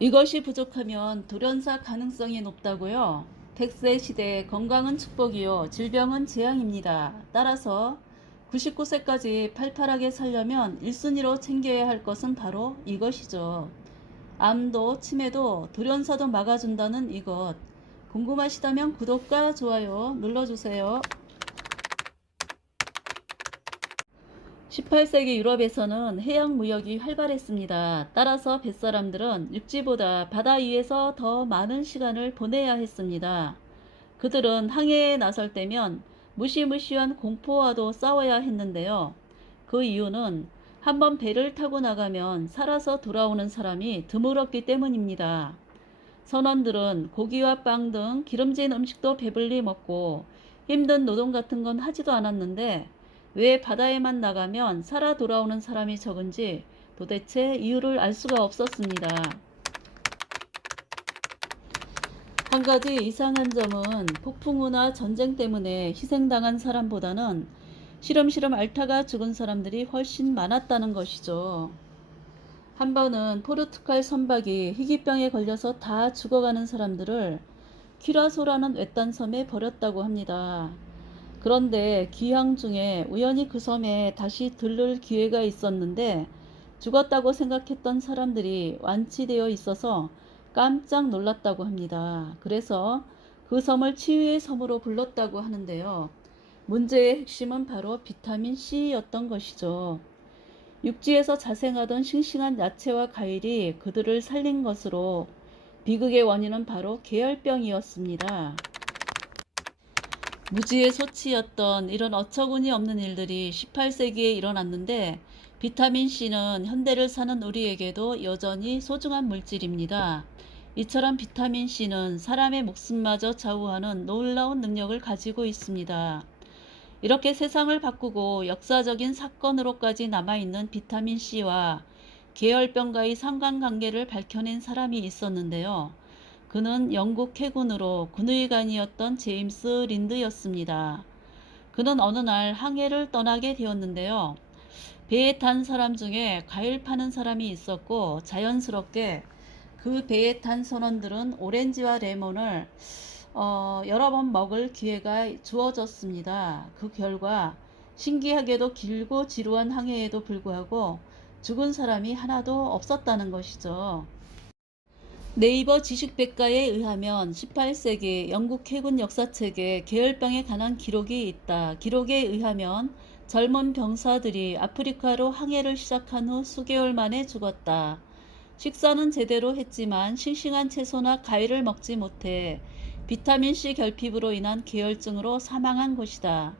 이것이 부족하면 돌연사 가능성이 높다고요. 100세 시대 건강은 축복이요. 질병은 재앙입니다. 따라서 99세까지 팔팔하게 살려면 1순위로 챙겨야 할 것은 바로 이것이죠. 암도 치매도 돌연사도 막아준다는 이것. 궁금하시다면 구독과 좋아요 눌러주세요. 18세기 유럽에서는 해양 무역이 활발했습니다. 따라서 뱃사람들은 육지보다 바다 위에서 더 많은 시간을 보내야 했습니다. 그들은 항해에 나설 때면 무시무시한 공포와도 싸워야 했는데요. 그 이유는 한번 배를 타고 나가면 살아서 돌아오는 사람이 드물었기 때문입니다. 선원들은 고기와 빵 등 기름진 음식도 배불리 먹고 힘든 노동 같은 건 하지도 않았는데 왜 바다에만 나가면 살아 돌아오는 사람이 적은지 도대체 이유를 알 수가 없었습니다. 한 가지 이상한 점은 폭풍우나 전쟁 때문에 희생당한 사람보다는 시름시름 앓다가 죽은 사람들이 훨씬 많았다는 것이죠. 한 번은 포르투갈 선박이 희귀병에 걸려서 다 죽어가는 사람들을 퀴라소라는 외딴 섬에 버렸다고 합니다. 그런데 귀향 중에 우연히 그 섬에 다시 들를 기회가 있었는데 죽었다고 생각했던 사람들이 완치되어 있어서 깜짝 놀랐다고 합니다. 그래서 그 섬을 치유의 섬으로 불렀다고 하는데요. 문제의 핵심은 바로 비타민 C였던 것이죠. 육지에서 자생하던 싱싱한 야채와 과일이 그들을 살린 것으로 비극의 원인은 바로 계열병이었습니다. 무지의 소치였던 이런 어처구니 없는 일들이 18세기에 일어났는데 비타민C는 현대를 사는 우리에게도 여전히 소중한 물질입니다. 이처럼 비타민C는 사람의 목숨마저 좌우하는 놀라운 능력을 가지고 있습니다. 이렇게 세상을 바꾸고 역사적인 사건으로까지 남아있는 비타민C와 계열병과의 상관관계를 밝혀낸 사람이 있었는데요. 그는 영국 해군으로 군의관이었던 제임스 린드였습니다. 그는 어느 날 항해를 떠나게 되었는데요. 배에 탄 사람 중에 과일 파는 사람이 있었고 자연스럽게 그 배에 탄 선원들은 오렌지와 레몬을 여러 번 먹을 기회가 주어졌습니다. 그 결과 신기하게도 길고 지루한 항해에도 불구하고 죽은 사람이 하나도 없었다는 것이죠. 네이버 지식백과에 의하면 18세기 영국 해군 역사책에 계열병에 관한 기록이 있다. 기록에 의하면 젊은 병사들이 아프리카로 항해를 시작한 후 수개월 만에 죽었다. 식사는 제대로 했지만 싱싱한 채소나 과일을 먹지 못해 비타민C 결핍으로 인한 계열증으로 사망한 것이다.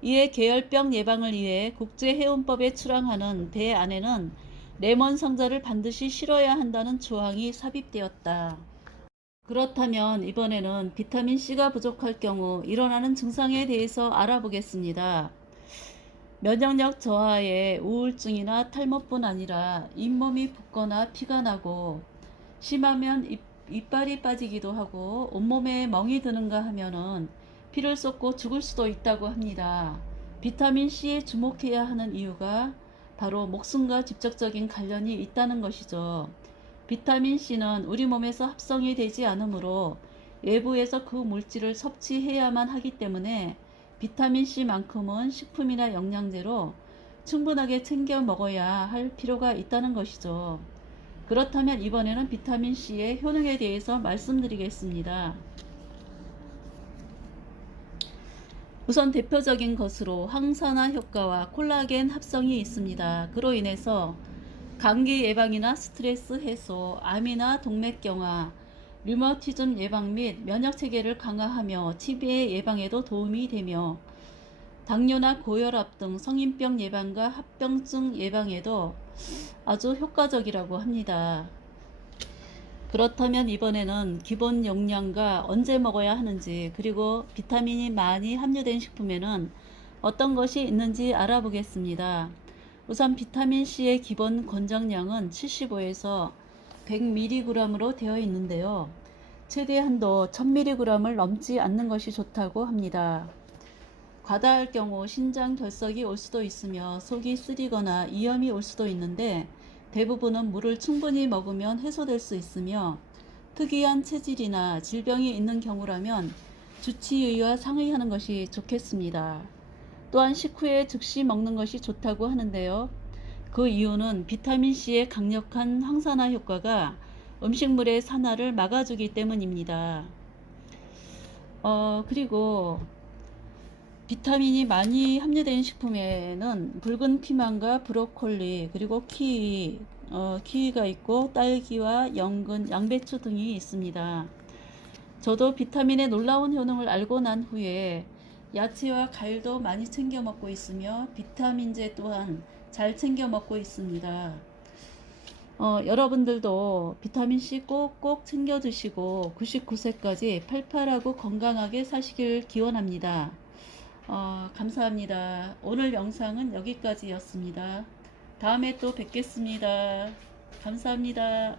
이에 계열병 예방을 위해 국제해운법에 출항하는 배 안에는 레몬 상자를 반드시 실어야 한다는 조항이 삽입되었다. 그렇다면 이번에는 비타민C가 부족할 경우 일어나는 증상에 대해서 알아보겠습니다. 면역력 저하에 우울증이나 탈모뿐 아니라 잇몸이 붓거나 피가 나고 심하면 이빨이 빠지기도 하고 온몸에 멍이 드는가 하면은 피를 쏟고 죽을 수도 있다고 합니다. 비타민C에 주목해야 하는 이유가 바로 목숨과 직접적인 관련이 있다는 것이죠. 비타민C는 우리 몸에서 합성이 되지 않으므로 외부에서 그 물질을 섭취해야만 하기 때문에 비타민C만큼은 식품이나 영양제로 충분하게 챙겨 먹어야 할 필요가 있다는 것이죠. 그렇다면 이번에는 비타민C의 효능에 대해서 말씀드리겠습니다. 우선 대표적인 것으로 항산화 효과와 콜라겐 합성이 있습니다. 그로 인해서 감기 예방이나 스트레스 해소, 암이나 동맥경화, 류마티즘 예방 및 면역체계를 강화하며 TB 예방에도 도움이 되며 당뇨나 고혈압 등 성인병 예방과 합병증 예방에도 아주 효과적이라고 합니다. 그렇다면 이번에는 기본 용량과 언제 먹어야 하는지 그리고 비타민이 많이 함유된 식품에는 어떤 것이 있는지 알아보겠습니다. 우선 비타민C의 기본 권장량은 75에서 100mg으로 되어 있는데요. 최대 한도 1000mg을 넘지 않는 것이 좋다고 합니다. 과다할 경우 신장 결석이 올 수도 있으며 속이 쓰리거나 이염이 올 수도 있는데 대부분은 물을 충분히 먹으면 해소될 수 있으며 특이한 체질이나 질병이 있는 경우라면 주치의와 상의하는 것이 좋겠습니다. 또한 식후에 즉시 먹는 것이 좋다고 하는데요. 그 이유는 비타민C의 강력한 항산화 효과가 음식물의 산화를 막아주기 때문입니다. 그리고 비타민이 많이 함유된 식품에는 붉은 피망과 브로콜리, 그리고 키위가 있고 딸기와 연근, 양배추 등이 있습니다. 저도 비타민의 놀라운 효능을 알고 난 후에 야채와 과일도 많이 챙겨 먹고 있으며 비타민제 또한 잘 챙겨 먹고 있습니다. 여러분들도 비타민C 꼭꼭 챙겨 드시고 99세까지 팔팔하고 건강하게 사시길 기원합니다. 감사합니다. 오늘 영상은 여기까지였습니다. 다음에 또 뵙겠습니다. 감사합니다.